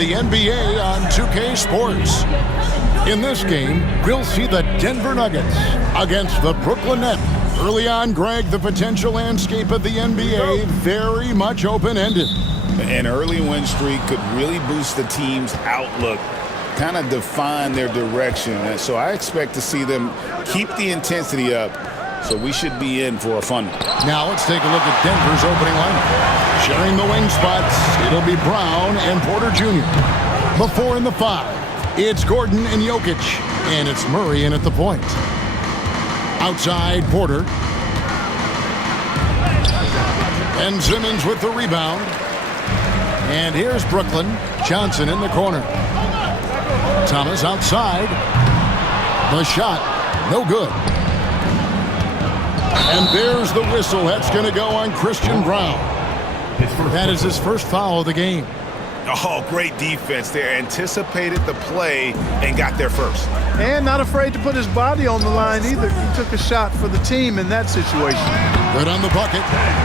The NBA on 2K Sports. In this game, we'll see the Denver Nuggets against the Brooklyn Nets. Early on, Greg, the potential landscape of the NBA very much open-ended. An early win streak could really boost the team's outlook, kind of define their direction. And so I expect to see them keep the intensity up. So we should be in for a fun one. Now let's take a look at Denver's opening lineup. Sharing the wing spots, it'll be Brown and Porter Jr. Before in the 5, it's Gordon and Jokic, and it's Murray in at the point. Outside, Porter. And Simmons with the rebound. And here's Brooklyn. Johnson in the corner. Thomas outside. The shot, no good. And there's the whistle. That's going to go on Christian Brown. That is his first foul of the game. Oh, great defense there. Anticipated the play and got there first. And not afraid to put his body on the line either. He took a shot for the team in that situation. Good on the bucket.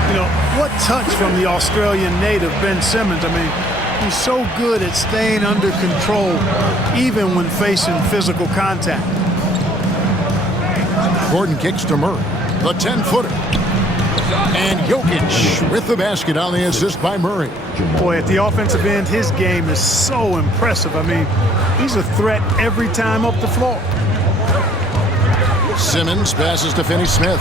You know, what touch from the Australian native, Ben Simmons. I mean, he's so good at staying under control even when facing physical contact. Gordon kicks to Murray. The 10-footer. And Jokic with the basket on the assist by Murray. Boy, at the offensive end, his game is so impressive. I mean, he's a threat every time up the floor. Simmons passes to Finney-Smith.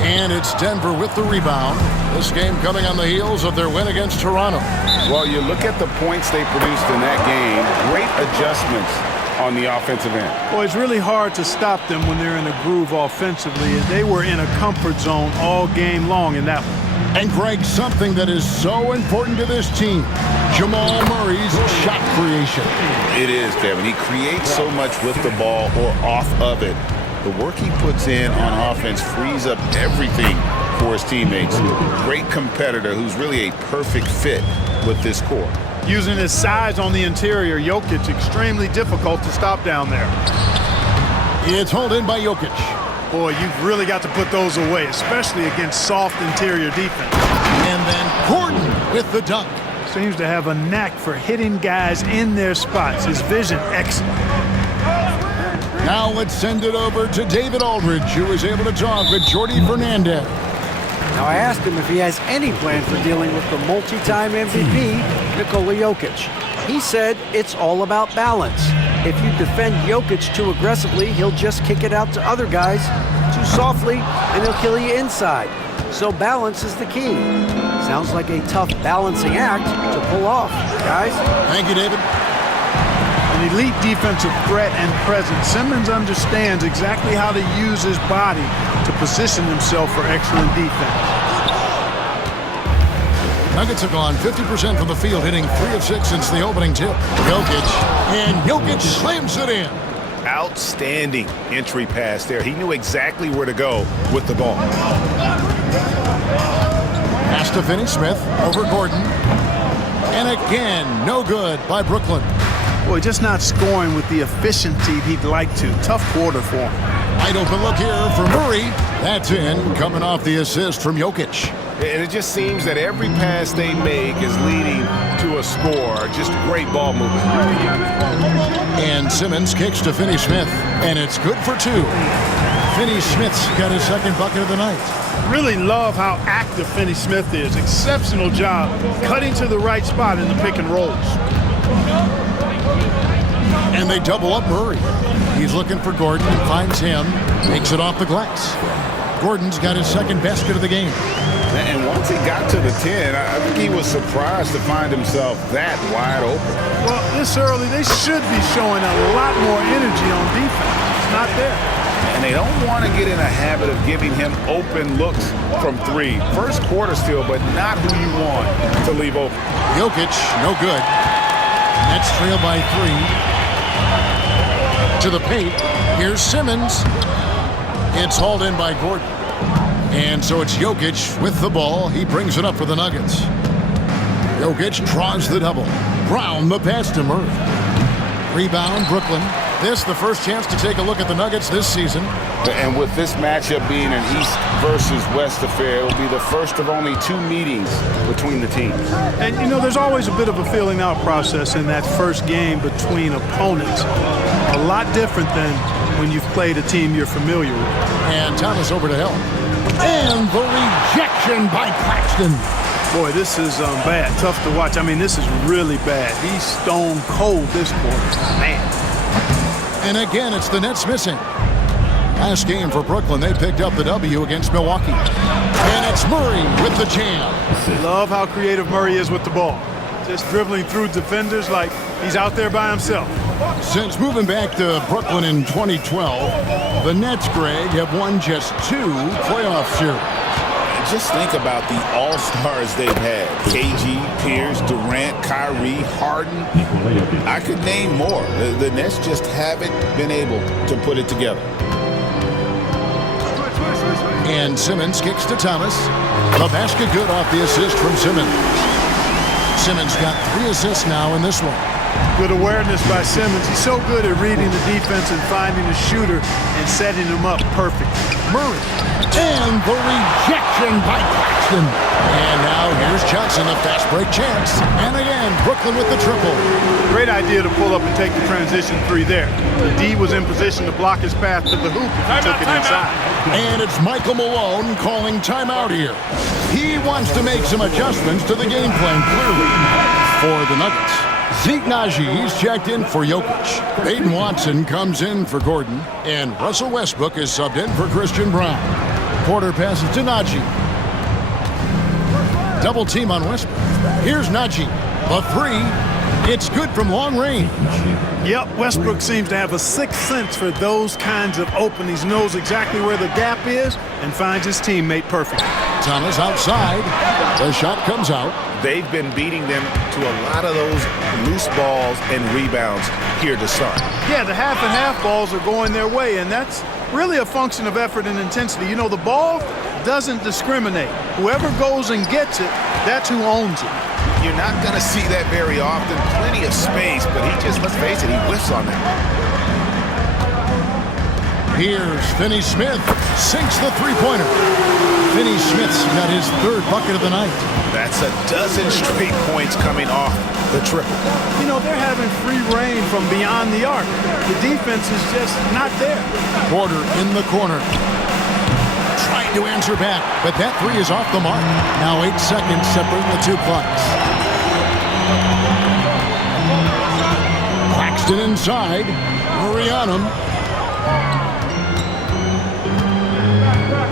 And it's Denver with the rebound. This game coming on the heels of their win against Toronto. Well, you look at the points they produced in that game. Great adjustments on the offensive end. Boy, it's really hard to stop them when they're in a groove offensively, and they were in a comfort zone all game long in that one. And Greg, something that is so important to this team, Jamal Murray's shot creation. It is, Kevin. He creates so much with the ball or off of it. The work he puts in on offense frees up everything for his teammates. Great competitor who's really a perfect fit with this core. Using his size on the interior, Jokic extremely difficult to stop down there. It's hauled in by Jokic. Boy, you've really got to put those away, especially against soft interior defense. And then Gordon with the dunk. Seems to have a knack for hitting guys in their spots. His vision, excellent. Now let's send it over to David Aldridge, who was able to talk with Jordi Fernandez. Now, I asked him if he has any plan for dealing with the multi-time MVP, Nikola Jokic. He said it's all about balance. If you defend Jokic too aggressively, he'll just kick it out to other guys too softly, and he'll kill you inside. So balance is the key. Sounds like a tough balancing act to pull off, guys. Thank you, David. An elite defensive threat and presence. Simmons understands exactly how to use his body to position himself for excellent defense. Nuggets have gone 50% from the field, hitting 3 of 6 since the opening tip. Jokic, and Jokic slams it in. Outstanding entry pass there. He knew exactly where to go with the ball. Pass to Finney-Smith over Gordon. And again, no good by Brooklyn. Boy, just not scoring with the efficiency he'd like to. Tough quarter for him. Wide open look here for Murray. That's in, coming off the assist from Jokic. And it just seems that every pass they make is leading to a score. Just great ball movement. And Simmons kicks to Finney-Smith, and it's good for 2. Finney-Smith's got his second bucket of the night. Really love how active Finney-Smith is. Exceptional job cutting to the right spot in the pick and rolls. And they double up Murray. He's looking for Gordon and finds him. Takes it off the glass. Gordon's got his second basket of the game. And once he got to the 10, I think he was surprised to find himself that wide open. Well, this early, they should be showing a lot more energy on defense. It's not there. And they don't want to get in a habit of giving him open looks from 3. First quarter still, but not who you want to leave open. Jokic, no good. Nets trail by 3. To the paint. Here's Simmons. It's hauled in by Gordon. And so it's Jokic with the ball. He brings it up for the Nuggets. Jokic draws the double. Brown the pass to Murray. Rebound, Brooklyn. This the first chance to take a look at the Nuggets this season. And with this matchup being an East versus West affair, it will be the first of only 2 meetings between the teams. And, you know, there's always a bit of a filling out process in that first game between opponents. A lot different than when you've played a team you're familiar with. And Thomas over to help. And the rejection by Claxton. Boy, this is bad. Tough to watch. I mean, this is really bad. He's stone cold this quarter. Man. And again, it's the Nets missing. Last game for Brooklyn, they picked up the W against Milwaukee. And it's Murray with the jam. Love how creative Murray is with the ball. Just dribbling through defenders like he's out there by himself. Since moving back to Brooklyn in 2012, the Nets, Greg, have won just 2 playoff series. Just think about the all-stars they've had. KG, Pierce, Durant, Kyrie, Harden. I could name more. The Nets just haven't been able to put it together. And Simmons kicks to Thomas. The basket good off the assist from Simmons. Simmons got 3 assists now in this one. Good awareness by Simmons. He's so good at reading the defense and finding a shooter and setting him up perfect. Murray. And the rejection by Claxton. And now here's Johnson, a fast break chance. And again, Brooklyn with the triple. Great idea to pull up and take the transition 3 there. The D was in position to block his path to the hoop if he took it inside. And it's Michael Malone calling timeout here. He wants to make some adjustments to the game plan, clearly, for the Nuggets. Zeke Najee's checked in for Jokic. Peyton Watson comes in for Gordon. And Russell Westbrook is subbed in for Christian Brown. Porter passes to Najee. Double team on Westbrook. Here's Najee. The 3. It's good from long range. Yep, Westbrook seems to have a sixth sense for those kinds of openings. Knows exactly where the gap is and finds his teammate perfect. Thomas outside. The shot comes out. They've been beating them to a lot of those loose balls and rebounds here to start. Yeah, the half and half balls are going their way, and that's really a function of effort and intensity. You know, the ball doesn't discriminate. Whoever goes and gets it, that's who owns it. You're not going to see that very often. Plenty of space, but he just, let's face it, he whiffs on that. Here's Finney-Smith. Sinks the three-pointer. Finney-Smith's got his 3rd bucket of the night. That's a dozen straight points coming off the triple. You know, they're having free reign from beyond the arc. The defense is just not there. Porter in the corner. Trying to answer back, but that 3 is off the mark. Now 8 seconds separating the 2 clocks. Claxton inside. Murray on him.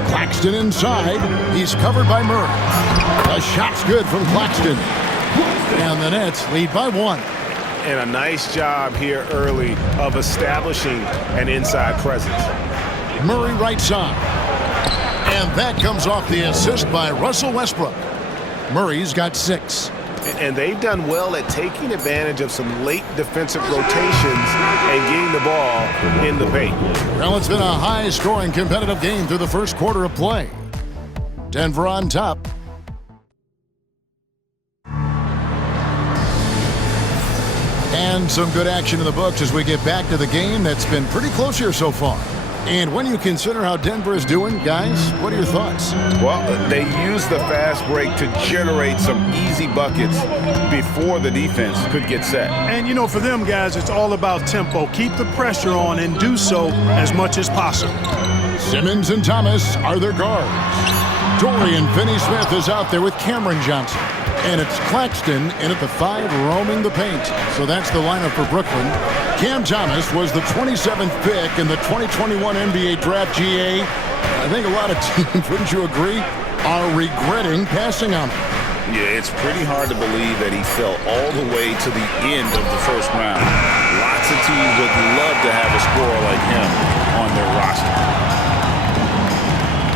Claxton inside. He's covered by Murray. The shot's good from Claxton. And the Nets lead by 1. And a nice job here early of establishing an inside presence. Murray right side. And that comes off the assist by Russell Westbrook. Murray's got 6. And they've done well at taking advantage of some late defensive rotations and getting the ball in the paint. Well, it's been a high-scoring competitive game through the first quarter of play. Denver on top. And some good action in the books as we get back to the game that's been pretty close here so far. And when you consider how Denver is doing, guys, what are your thoughts? Well, they used the fast break to generate some easy buckets before the defense could get set. And, you know, for them guys, it's all about tempo. Keep the pressure on and do so as much as possible. Simmons and Thomas are their guards. Dorian Finney-Smith is out there with Cameron Johnson. And it's Claxton in at the 5 roaming the paint. So that's the lineup for Brooklyn. Cam Thomas was the 27th pick in the 2021 NBA Draft GA. I think a lot of teams, wouldn't you agree, are regretting passing on him. Yeah, it's pretty hard to believe that he fell all the way to the end of the first round. Lots of teams would love to have a scorer like him on their roster.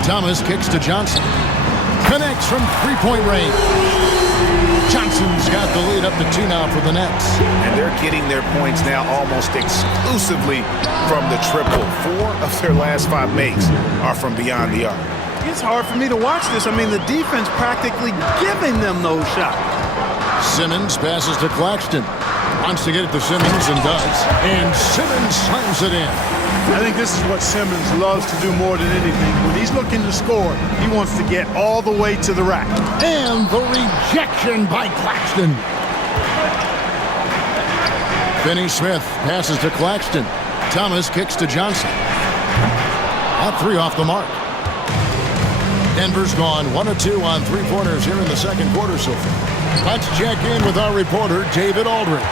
Thomas kicks to Johnson. Connects from three-point range. Johnson's got the lead up to 2 now for the Nets. And they're getting their points now almost exclusively from the triple. 4 of their last 5 makes are from beyond the arc. It's hard for me to watch this. I mean, the defense practically giving them those shots. Simmons passes to Claxton. Wants to get it to Simmons and does. And Simmons slams it in. I think this is what Simmons loves to do more than anything. When he's looking to score, he wants to get all the way to the rack. And the rejection by Claxton. Finney Smith passes to Claxton. Thomas kicks to Johnson. That three off the mark. Denver's gone 1 of 2 on three-pointers here in the second quarter so far. Let's check in with our reporter, David Aldridge.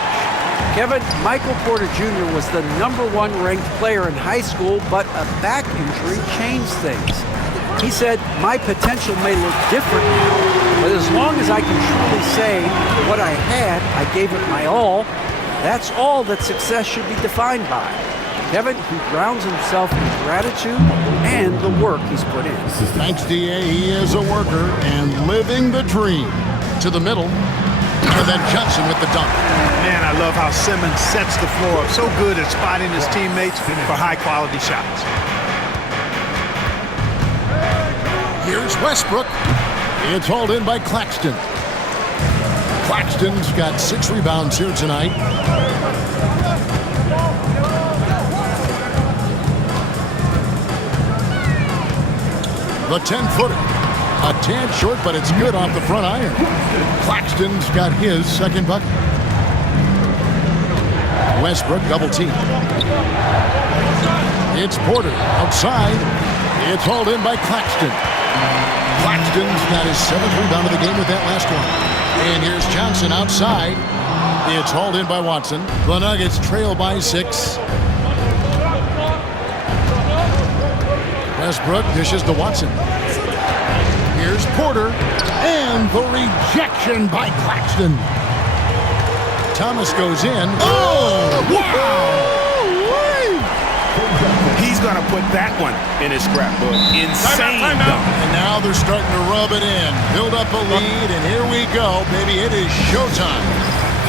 Kevin, Michael Porter Jr. was the #1 ranked player in high school, but a back injury changed things. He said, "My potential may look different now, but as long as I can truly say what I had, I gave it my all, that's all that success should be defined by." Kevin, he grounds himself in gratitude and the work he's put in. Thanks, D.A. He is a worker and living the dream. To the middle, and then Johnson with the dunk. Man, I love how Simmons sets the floor up. So good at spotting his teammates for high-quality shots. Here's Westbrook. It's hauled in by Claxton. Claxton's got 6 rebounds here tonight. The 10-footer. A tad short, but it's good off the front iron. Claxton's got his second bucket. Westbrook double team. It's Porter outside. It's hauled in by Claxton. Claxton's got his 7th rebound of the game with that last one. And here's Johnson outside. It's hauled in by Watson. The Nuggets trail by 6. Westbrook dishes to Watson. Here's Porter, and the rejection by Claxton. Thomas goes in. Oh, wow! He's going to put that one in his scrapbook. Insane dunk. And now they're starting to rub it in. Build up a lead, and here we go, baby. It is showtime.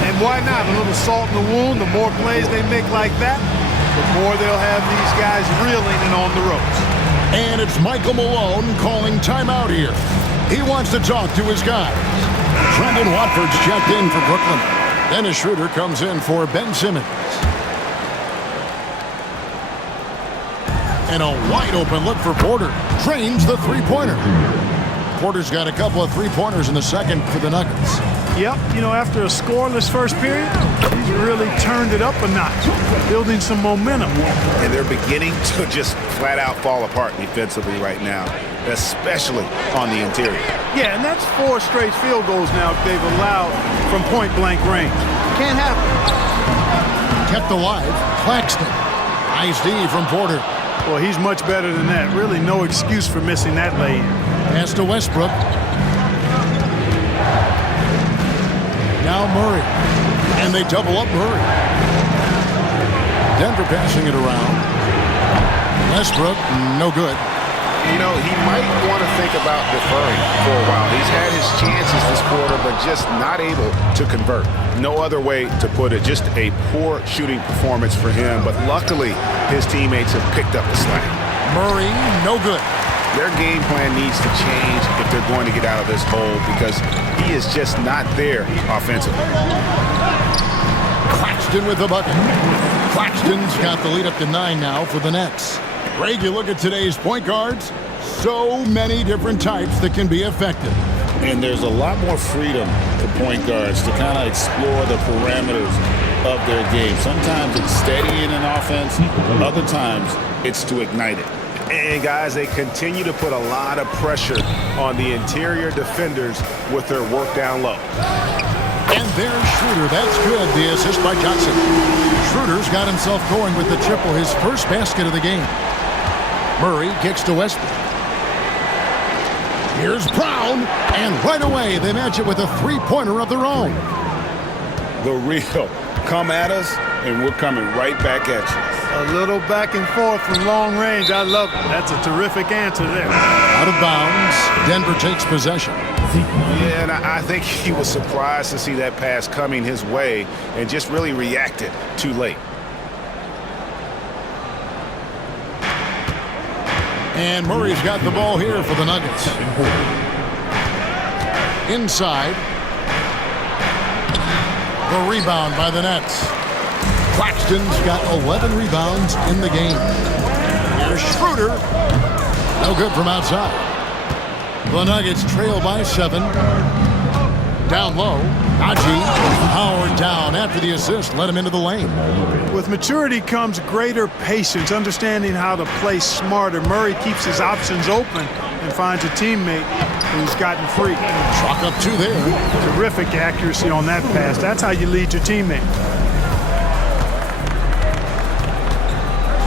And why not? A little salt in the wound. The more plays they make like that, the more they'll have these guys reeling and on the ropes. And it's Michael Malone calling timeout here. He wants to talk to his guys. Brendan Watford's checked in for Brooklyn. Dennis Schroeder comes in for Ben Simmons. And a wide open look for Porter. Drains the three-pointer. Porter's got a couple of three-pointers in the second for the Nuggets. Yep, you know, after a scoreless first period, he's really turned it up a notch, building some momentum. And they're beginning to just flat out fall apart defensively right now, especially on the interior. Yeah, and that's 4 straight field goals now they've allowed from point-blank range. Can't happen. Kept alive, Claxton. Nice D from Porter. Well, he's much better than that. Really no excuse for missing that lay-in. Pass to Westbrook. Now Murray. And they double up Murray. Denver passing it around. Westbrook, no good. You know, he might want to think about deferring for a while. He's had his chances this quarter, but just not able to convert. No other way to put it. Just a poor shooting performance for him, but luckily his teammates have picked up the slack. Murray, no good. Their game plan needs to change if they're going to get out of this hole because he is just not there offensively. Claxton with the bucket. Claxton's got the lead up to 9 now for the Nets. Greg, you look at today's point guards, so many different types that can be effective. And there's a lot more freedom for point guards to kind of explore the parameters of their game. Sometimes it's steadying an offense, other times it's to ignite it. And guys, they continue to put a lot of pressure on the interior defenders with their work down low. And there's Schroeder. That's good. The assist by Johnson. Schroeder's got himself going with the triple, his first basket of the game. Murray kicks to Westbrook. Here's Brown, and right away they match it with a three-pointer of their own. The real come at us, and we're coming right back at you. A little back and forth from long range. I love it. That's a terrific answer there. Out of bounds. Denver takes possession. Yeah, and I think he was surprised to see that pass coming his way and just really reacted too late. And Murray's got the ball here for the Nuggets. Inside. The rebound by the Nets. Claxton's got 11 rebounds in the game. Here's Schroeder. No good from outside. The Nuggets trail by 7. Down low. Haji powered down after the assist. Let him into the lane. With maturity comes greater patience, understanding how to play smarter. Murray keeps his options open and finds a teammate who's gotten free. Chalk up 2 there. Terrific accuracy on that pass. That's how you lead your teammate.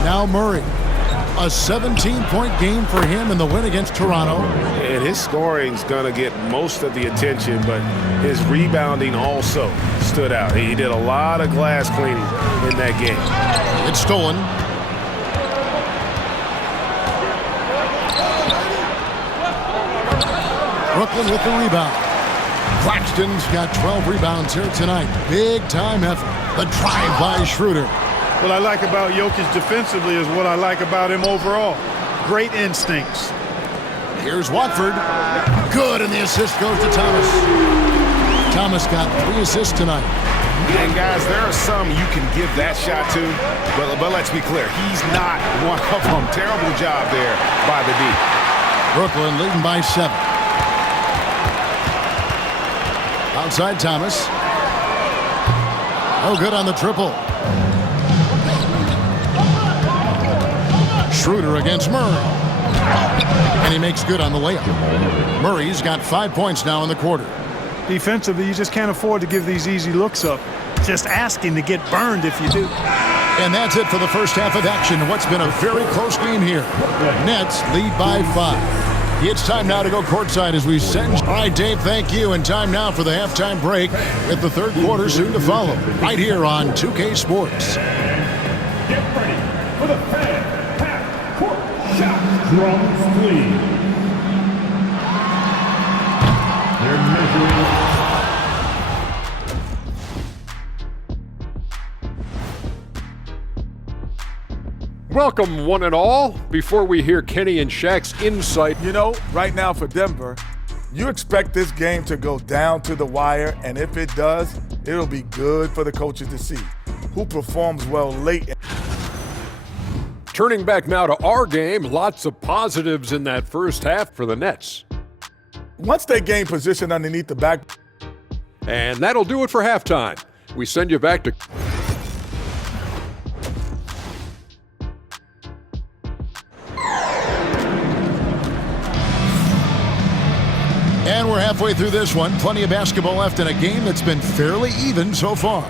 Now Murray. A 17-point game for him in the win against Toronto. And his scoring's going to get most of the attention, but his rebounding also stood out. He did a lot of glass cleaning in that game. It's stolen. Brooklyn with the rebound. Claxton's got 12 rebounds here tonight. Big time effort. The drive by Schroeder. What I like about Jokic defensively is what I like about him overall. Great instincts. Here's Watford. Good, and the assist goes to Thomas. Thomas got 3 assists tonight. And guys, there are some you can give that shot to, but let's be clear, he's not one of them. Terrible job there by the D. Brooklyn leading by 7. Outside Thomas. Oh, good on the triple. Schroeder against Murray. And he makes good on the layup. Murray's got 5 points now in the quarter. Defensively, you just can't afford to give these easy looks up. Just asking to get burned if you do. And that's it for the first half of action in what's been a very close game here. Nets lead by 5. It's time now to go courtside as we send. All right, Dave, thank you. And time now for the halftime break with the third quarter soon to follow. Right here on 2K Sports. Get ready for the fan half-court shot. Drums, please. They're measuring. Welcome, one and all. Before we hear Kenny and Shaq's insight, You know, right now for Denver, you expect this game to go down to the wire, and if it does, it'll be good for the coaches to see who performs well late. turning back now to our game, lots of positives in that first half for the Nets. Once they gain position underneath the back, And that'll do it for halftime. We send you back to... And we're halfway through this one. Plenty of basketball left in a game that's been fairly even so far.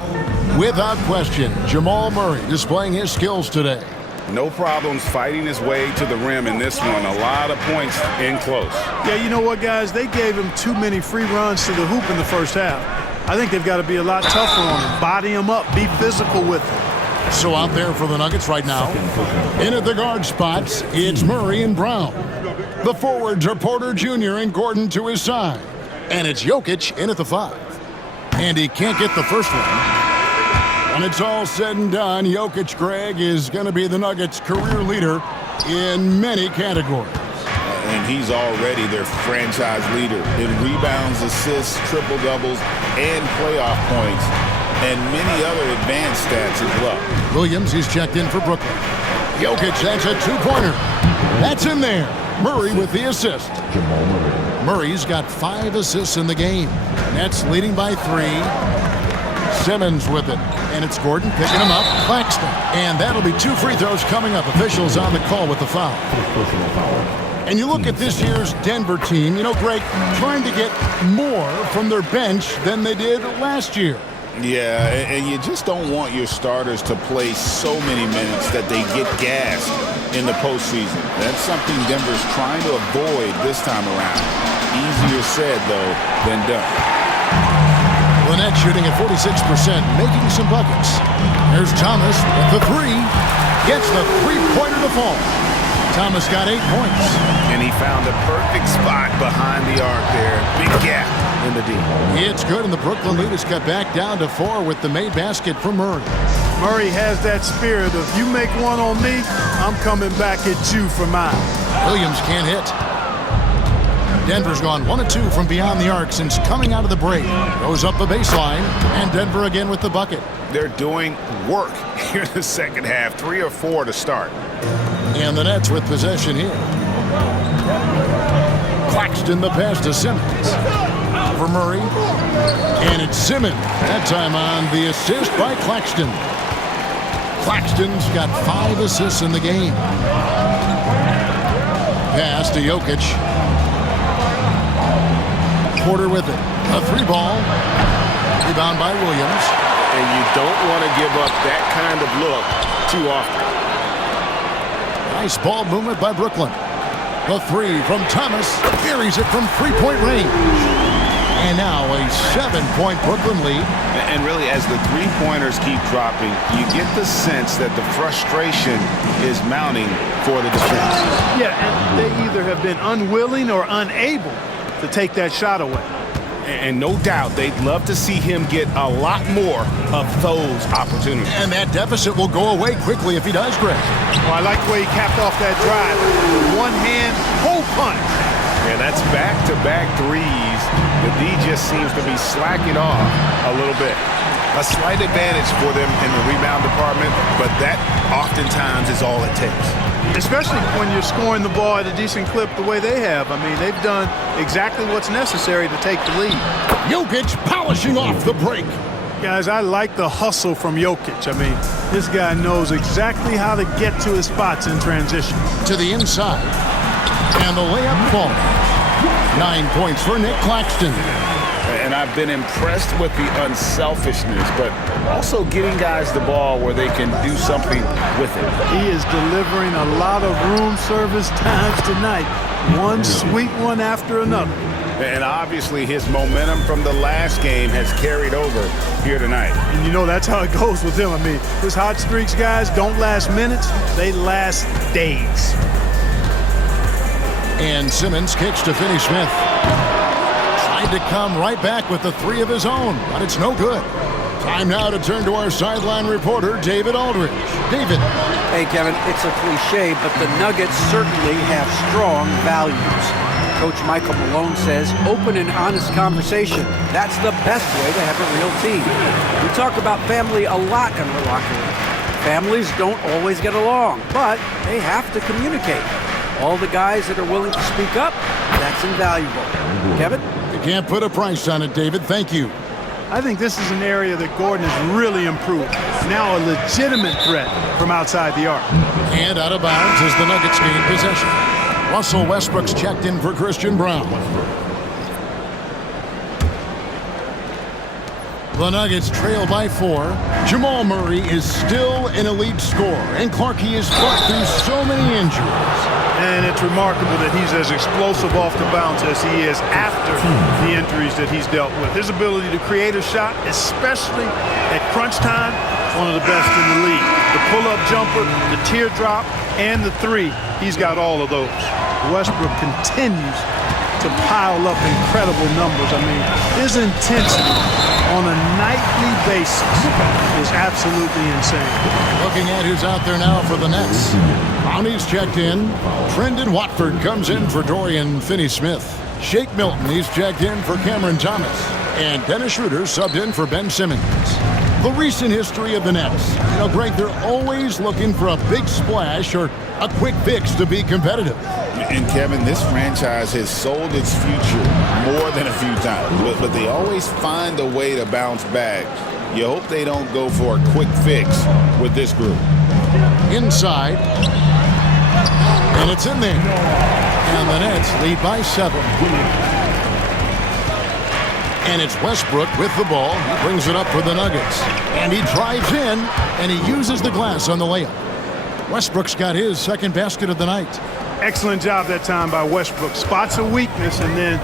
Without question, Jamal Murray displaying his skills today. No problems fighting his way to the rim in this one. A lot of points in close. Yeah, you know what, guys? They gave him too many free runs to the hoop in the first half. I think they've got to be a lot tougher on him. Body him up. Be physical with him. So out there for the Nuggets right now, in at the guard spots, it's Murray and Brown. The forwards are Porter Jr. and Gordon to his side. And it's Jokic in at the 5. And he can't get the first one. When it's all said and done, Jokic, Greg, is going to be the Nuggets' career leader in many categories. And he's already their franchise leader in rebounds, assists, triple-doubles, and playoff points, and many other advanced stats as well. Williams, he's checked in for Brooklyn. Jokic, that's a 2-pointer. That's in there. Murray with the assist. Murray's got 5 assists in the game. Nets leading by 3. Simmons with it. And it's Gordon picking him up. Claxton. And that'll be 2 free throws coming up. Officials on the call with the foul. And you look at this year's Denver team, you know, Greg, trying to get more from their bench than they did last year. Yeah, and you just don't want your starters to play so many minutes that they get gassed in the postseason. That's something Denver's trying to avoid this time around. Easier said, though, than done. Lynette shooting at 46%, making some buckets. There's Thomas with the 3. Gets the three-pointer to fall. Thomas got 8 points. And he found the perfect spot behind the arc there. Big gap in the D. It's good, and the Brooklyn lead is cut back down to 4 with the made basket from Murray. Murray has that spirit of, you make one on me, I'm coming back at you for mine. Williams can't hit. Denver's gone 1 of 2 from beyond the arc since coming out of the break. Goes up the baseline, and Denver again with the bucket. They're doing work here in the second half. 3 or 4 to start. And the Nets with possession here. Claxton the pass to Simmons. For Murray. And it's Simmons. That time on the assist by Claxton. Claxton's got 5 assists in the game. Pass to Jokic. Porter with it. A 3-ball. Rebound by Williams. And you don't want to give up that kind of look too often. Nice ball movement by Brooklyn. The 3 from Thomas. Buries it from 3-point range. And now a 7-point Brooklyn lead. And really, as the three-pointers keep dropping, you get the sense that the frustration is mounting for the defense. Yeah, and they either have been unwilling or unable to take that shot away. And no doubt they'd love to see him get a lot more of those opportunities. And that deficit will go away quickly if he does, Greg. Well, I like the way he capped off that drive. One hand, hole punch. Yeah, that's back-to-back threes. The D just seems to be slacking off a little bit. A slight advantage for them in the rebound department, but that oftentimes is all it takes. Especially when you're scoring the ball at a decent clip the way they have. I mean, they've done exactly what's necessary to take the lead. Jokic polishing off the break. Guys, I like the hustle from Jokic. I mean, this guy knows exactly how to get to his spots in transition. To the inside. And the layup falls. 9 points for Nick Claxton. And I've been impressed with the unselfishness, but also getting guys the ball where they can do something with it. He is delivering a lot of room service times tonight. One sweet one after another. And obviously his momentum from the last game has carried over here tonight. And you know that's how it goes with him. I mean, his hot streaks, guys, don't last minutes. They last days. And Simmons kicks to Finney Smith. Tried to come right back with the 3 of his own, but it's no good. Time now to turn to our sideline reporter, David Aldridge. David. Hey, Kevin, it's a cliche, but the Nuggets certainly have strong values. Coach Michael Malone says open and honest conversation. That's the best way to have a real team. We talk about family a lot in our locker room. Families don't always get along, but they have to communicate. All the guys that are willing to speak up, that's invaluable. Kevin? You can't put a price on it, David. Thank you. I think this is an area that Gordon has really improved. Now a legitimate threat from outside the arc. And out of bounds as the Nuggets gain possession. Russell Westbrook's checked in for Christian Brown. The Nuggets trail by 4. Jamal Murray is still an elite scorer, and Clarkie has fought through so many injuries. And it's remarkable that he's as explosive off the bounce as he is after the injuries that he's dealt with. His ability to create a shot, especially at crunch time, one of the best in the league. The pull-up jumper, the teardrop, and the 3, he's got all of those. Westbrook continues to pile up incredible numbers. I mean, his intensity on a nightly basis is absolutely insane. Looking at who's out there now for the Nets. Brownie's checked in. Trendon Watford comes in for Dorian Finney-Smith. Shake Milton, he's checked in for Cameron Thomas. And Dennis Schroeder subbed in for Ben Simmons. The recent history of the Nets. You know, Greg, they're always looking for a big splash or a quick fix to be competitive. And Kevin, this franchise has sold its future more than a few times, but they always find a way to bounce back. You hope they don't go for a quick fix with this group. Inside. And it's in there. And the Nets lead by 7. And it's Westbrook with the ball. He brings it up for the Nuggets. And he drives in, and he uses the glass on the layup. Westbrook's got his second basket of the night. Excellent job that time by Westbrook. Spots a weakness and then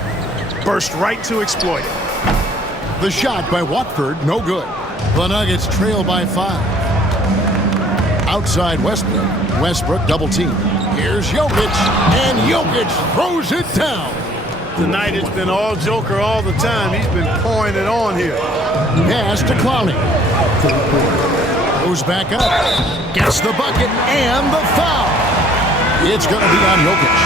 burst right to exploit it. The shot by Watford, no good. The Nuggets trail by 5. Outside Westbrook. Westbrook double team. Here's Jokic, and Jokic throws it down. Tonight it's been all Joker all the time. He's been pouring it on here. Pass to Clowney. Goes back up. Gets the bucket and the foul. It's going to be on Jokic.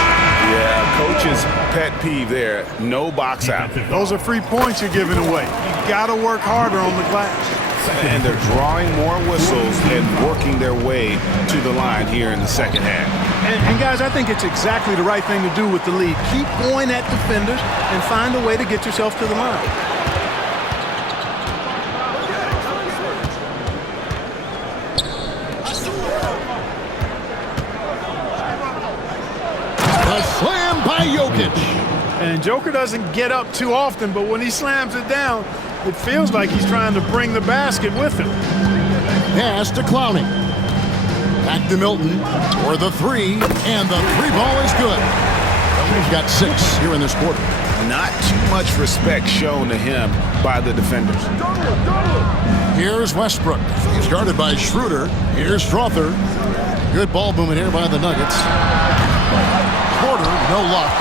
Yeah, coach's pet peeve there, no box out. Those are free points you're giving away. You got to work harder on the glass. And they're drawing more whistles and working their way to the line here in the second half. And guys, I think it's exactly the right thing to do with the lead. Keep going at defenders and find a way to get yourself to the line. A slam by Jokic. And Joker doesn't get up too often, but when he slams it down, it feels like he's trying to bring the basket with him. Pass to Clowney. Back to Milton for the three, and the three ball is good. He's got 6 here in this quarter. Not too much respect shown to him by the defenders. Here's Westbrook. He's guarded by Schroeder. Here's Strother. Good ball movement here by the Nuggets. Porter, no luck.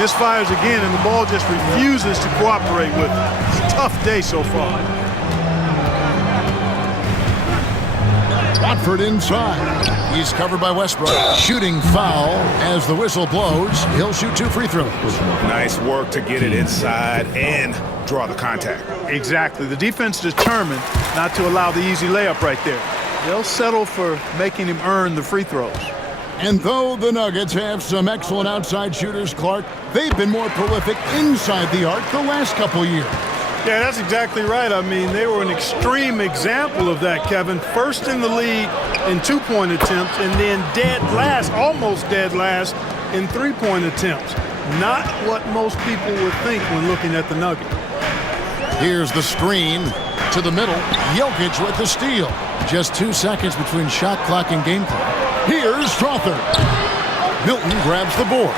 Misfires again, and the ball just refuses to cooperate with him. It's a tough day so far. Watford inside. He's covered by Westbrook. Shooting foul as the whistle blows. He'll shoot 2 free throws. Nice work to get it inside and draw the contact. Exactly. The defense determined not to allow the easy layup right there. They'll settle for making him earn the free throws. And though the Nuggets have some excellent outside shooters, Clark, they've been more prolific inside the arc the last couple years. Yeah, that's exactly right. I mean, they were an extreme example of that, Kevin. First in the league in 2-point attempts, and then dead last, almost dead last, in 3-point attempts. Not what most people would think when looking at the Nuggets. Here's the screen to the middle. Jokic with the steal. Just 2 seconds between shot clock and game clock. Here's Strother. Milton grabs the board.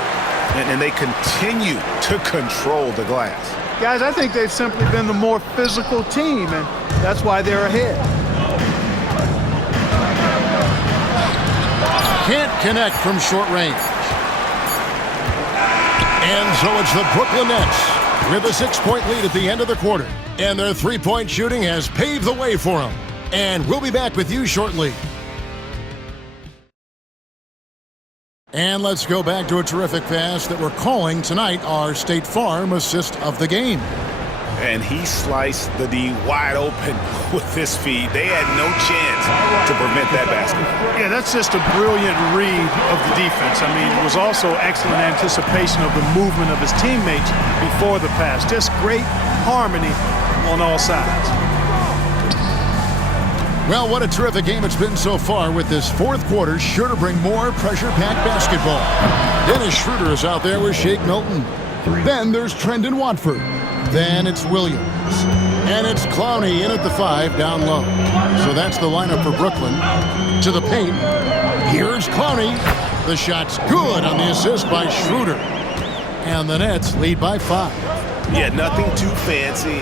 And they continue to control the glass. Guys, I think they've simply been the more physical team, and that's why they're ahead. Can't connect from short range. And so it's the Brooklyn Nets with a 6-point lead at the end of the quarter. And their 3-point shooting has paved the way for them. And we'll be back with you shortly. And let's go back to a terrific pass that we're calling tonight our State Farm assist of the game. And he sliced the D wide open with his feet. They had no chance to prevent that basket. Yeah, that's just a brilliant read of the defense. I mean, it was also excellent anticipation of the movement of his teammates before the pass. Just great harmony on all sides. Well, what a terrific game it's been so far with this fourth quarter. Sure to bring more pressure-packed basketball. Dennis Schroeder is out there with Shake Milton. Then there's Trendon Watford. Then it's Williams. And it's Clowney in at the 5 down low. So that's the lineup for Brooklyn. To the paint. Here's Clowney. The shot's good on the assist by Schroeder. And the Nets lead by 5. Yeah, nothing too fancy.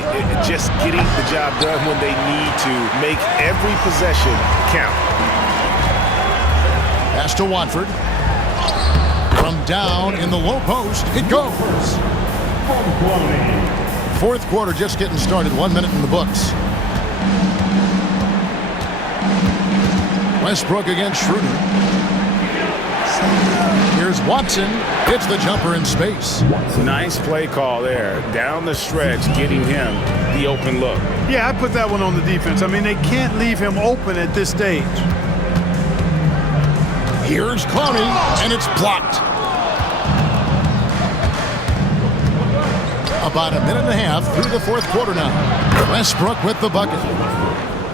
Just getting the job done when they need to. Make every possession count. Pass to Watford. From down in the low post, it goes. Fourth quarter just getting started. 1 minute in the books. Westbrook against Schroeder. Here's Watson. Hits the jumper in space. Nice play call there. Down the stretch, getting him the open look. Yeah, I put that one on the defense. I mean, they can't leave him open at this stage. Here's Clowney, and it's blocked. About a minute and a half through the fourth quarter now. Westbrook with the bucket.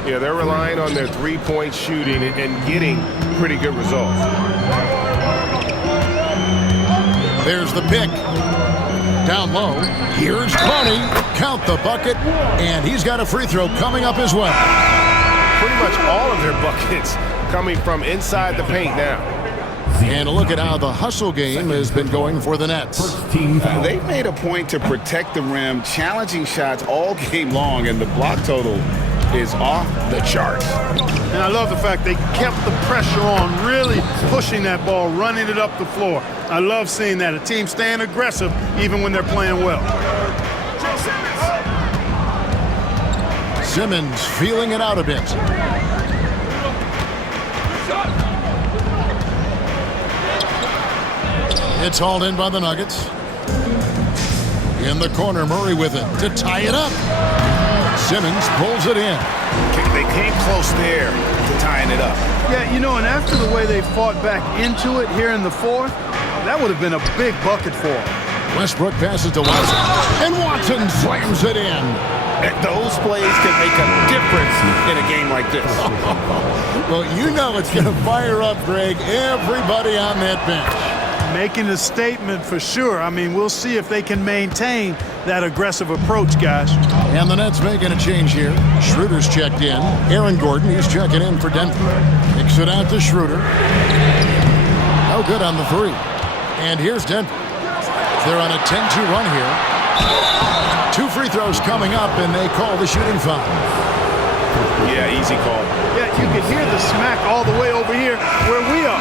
Yeah, they're relying on their three-point shooting and getting pretty good results. There's the pick. Down low. Here's Clowney. Count the bucket. And he's got a free throw coming up as well. Pretty much all of their buckets coming from inside the paint now. And a look at how the hustle game has been going for the Nets. They've made a point to protect the rim, challenging shots all game long, and the block total is off the charts. And I love the fact they kept the pressure on, really pushing that ball, running it up the floor. I love seeing that. A team staying aggressive even when they're playing well. Simmons feeling it out a bit. It's hauled in by the Nuggets. In the corner, Murray with it to tie it up. Simmons pulls it in. They came close there to tying it up. Yeah, you know, and after the way they fought back into it here in the fourth, that would have been a big bucket for them. Westbrook passes to Watson, and Watson slams it in. And those plays can make a difference in a game like this. Well, you know it's going to fire up, Greg, everybody on that bench. Making a statement for sure. I mean, we'll see if they can maintain that aggressive approach, guys. And the Nets making a change here. Schroeder's checked in. Aaron Gordon, he's checking in for Denver. Kicks it out to Schroeder. No good on the three. And here's Denver. They're on a 10-2 run here. 2 free throws coming up, and they call the shooting foul. Yeah, easy call. Yeah, you can hear the smack all the way over here where we are.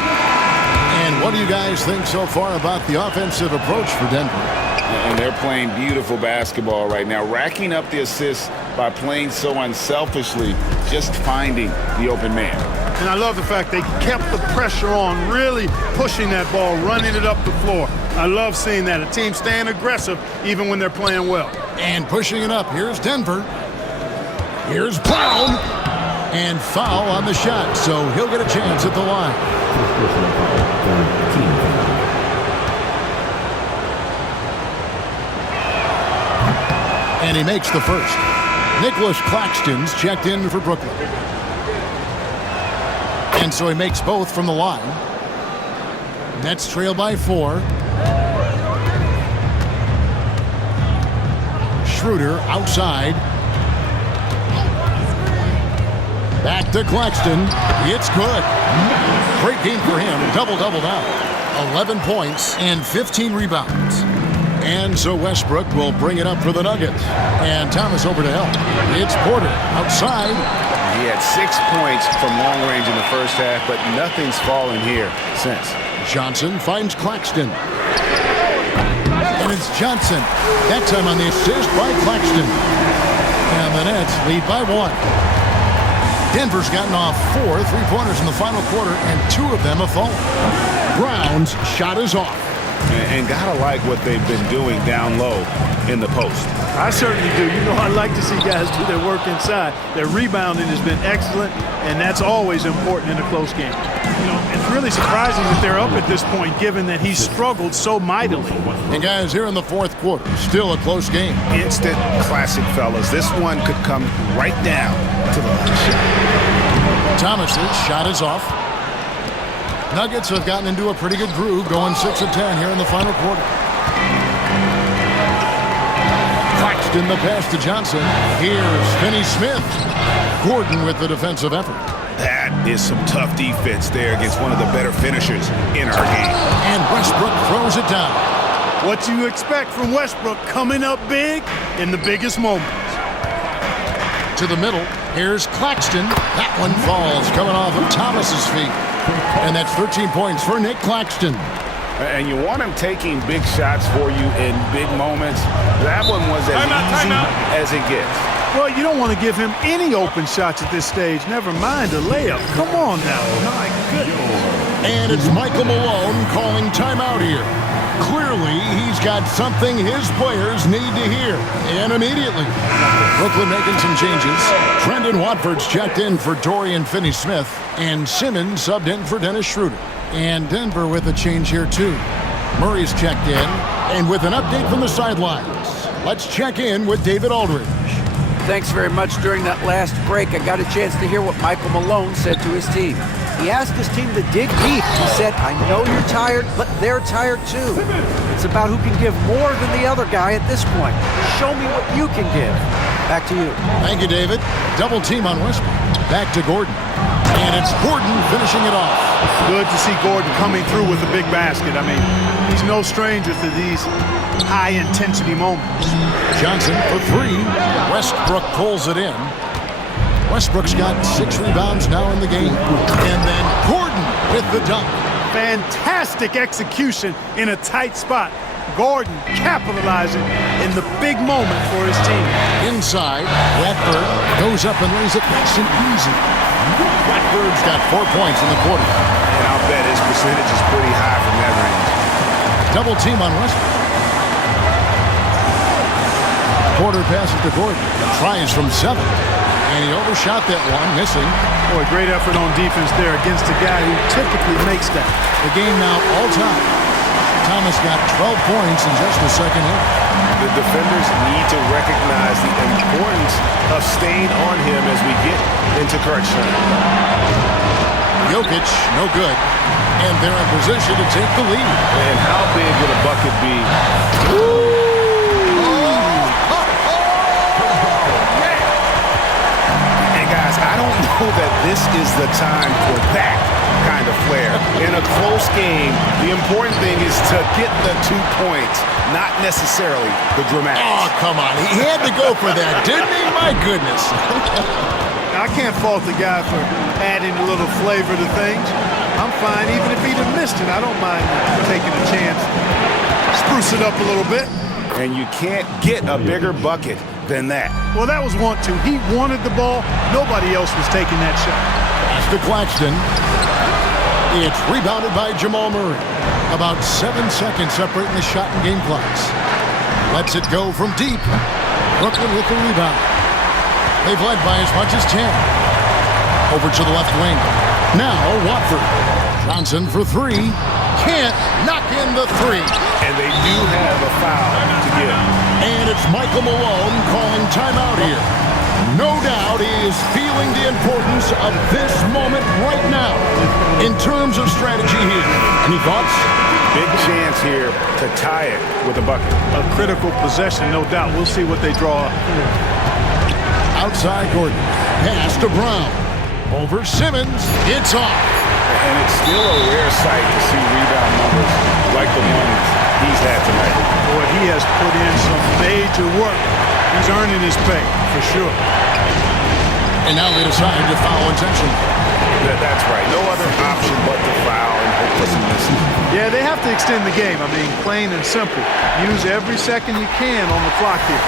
And what do you guys think so far about the offensive approach for Denver? And they're playing beautiful basketball right now, racking up the assists by playing so unselfishly, just finding the open man. And I love the fact they kept the pressure on, really pushing that ball, running it up the floor. I love seeing that. A team staying aggressive even when they're playing well. And pushing it up. Here's Denver. Here's Brown. And foul on the shot, so he'll get a chance at the line. And he makes the first. Nicholas Claxton's checked in for Brooklyn. And so he makes both from the line. Nets trail by 4. Schroeder outside. Back to Claxton. It's good. Great game for him. Double-double now. 11 points and 15 rebounds. And so Westbrook will bring it up for the Nuggets. And Thomas over to help. It's Porter outside. He had 6 points from long range in the first half, but nothing's fallen here since. Johnson finds Claxton. And it's Johnson. That time on the assist by Claxton. And the Nets lead by 1. Denver's gotten off 4 3-pointers in the final quarter, and 2 of them have fallen. Brown's shot is off. And gotta like what they've been doing down low in the post. I certainly do. You know, I like to see guys do their work inside. Their rebounding has been excellent, and that's always important in a close game. You know, it's really surprising that they're up at this point, given that he's struggled so mightily. And guys, here in the fourth quarter, still a close game. Instant classic, fellas. This one could come right down to the last shot. Thomas's shot is off. Nuggets have gotten into a pretty good groove, going 6 of 10 here in the final quarter. Claxton the pass to Johnson. Here's Finney-Smith. Gordon with the defensive effort. That is some tough defense there against one of the better finishers in our game. And Westbrook throws it down. What you expect from Westbrook, coming up big in the biggest moments. To the middle, here's Claxton. That one falls, coming off of Thomas's feet. And that's 13 points for Nick Claxton. And you want him taking big shots for you in big moments. That one was as easy as it gets. Well, you don't want to give him any open shots at this stage. Never mind a layup. Come on now. My goodness. And it's Michael Malone calling timeout here. Clearly, he's got something his players need to hear. And immediately. Brooklyn making some changes. Trendon Watford's checked in for Dorian Finney-Smith. And Simmons subbed in for Dennis Schroeder. And Denver with a change here, too. Murray's checked in. And with an update from the sidelines, let's check in with David Aldridge. Thanks very much. During that last break, I got a chance to hear what Michael Malone said to his team. He asked his team to dig deep. He said, I know you're tired, but they're tired too. It's about who can give more than the other guy at this point. Show me what you can give. Back to you. Thank you, David. Double team on Westbrook. Back to Gordon. And it's Gordon finishing it off. Good to see Gordon coming through with a big basket. I mean, he's no stranger to these high-intensity moments. Johnson for 3. Westbrook pulls it in. Westbrook's got 6 rebounds now in the game. And then Gordon with the dunk. Fantastic execution in a tight spot. Gordon capitalizing in the big moment for his team. Inside, Westbrook goes up and lays it nice and easy. Westbrook's got 4 points in the quarter. And I'll bet his percentage is pretty high from that range. double team on Westbrook. Porter passes to Gordon. Tries from 7. And he overshot that one, missing. Boy, great effort on defense there against a guy who typically makes that. The game now all time. Thomas got 12 points in just the second half. The defenders need to recognize the importance of staying on him as we get into crunch time. Jokic, no good. And they're in position to take the lead. And how big would a bucket be? I don't know that this is the time for that kind of flair. In a close game, the important thing is to get the 2 points, not necessarily the dramatics. Oh, come on. He had to go for that, didn't he? My goodness. I can't fault the guy for adding a little flavor to things. I'm fine. Even if he'd have missed it, I don't mind taking a chance. Spruce it up a little bit. And you can't get a bigger bucket than that. Well, that was want to. He wanted the ball. Nobody else was taking that shot. Pass to Claxton. It's rebounded by Jamal Murray. About 7 seconds separating the shot and game clocks. Lets it go from deep. Brooklyn with the rebound. They've led by as much as 10. Over to the left wing. Now Watford. Johnson for 3. Can't knock in the 3. And they do have a foul to give. And it's Michael Malone calling timeout here. No doubt he is feeling the importance of this moment right now in terms of strategy here. Any thoughts? Big chance here to tie it with a bucket. A critical possession, no doubt. We'll see what they draw up. Outside Gordon. Pass to Brown. Over Simmons. It's off. And it's still a rare sight to see rebound numbers like the ones he's had tonight. Boy, he has put in some major work. He's earning his pay, for sure. And now they decide to foul intentionally. That's right. No other option but to foul and hopelessness. Yeah, they have to extend the game. I mean, plain and simple. Use every second you can on the clock here.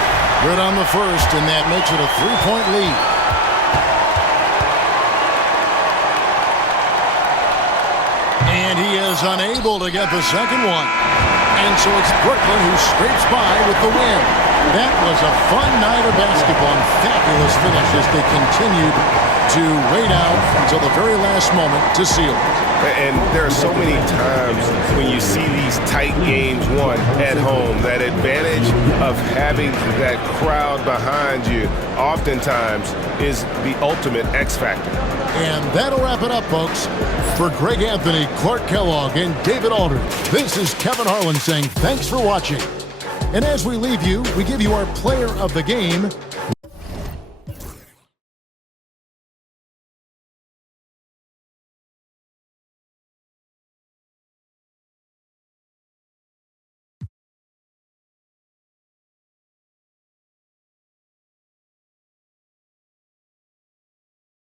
Good on the first, and that makes it a 3-point lead. And he is unable to get the second one. And so it's Brooklyn who scrapes by with the win. That was a fun night of basketball and fabulous finish as they continued to wait out until the very last moment to seal it. And there are so many times when you see these tight games won at home, that advantage of having that crowd behind you oftentimes is the ultimate X factor. And that'll wrap it up, folks. For Greg Anthony, Clark Kellogg, and David Aldridge, this is Kevin Harlan saying thanks for watching. And as we leave you, we give you our player of the game,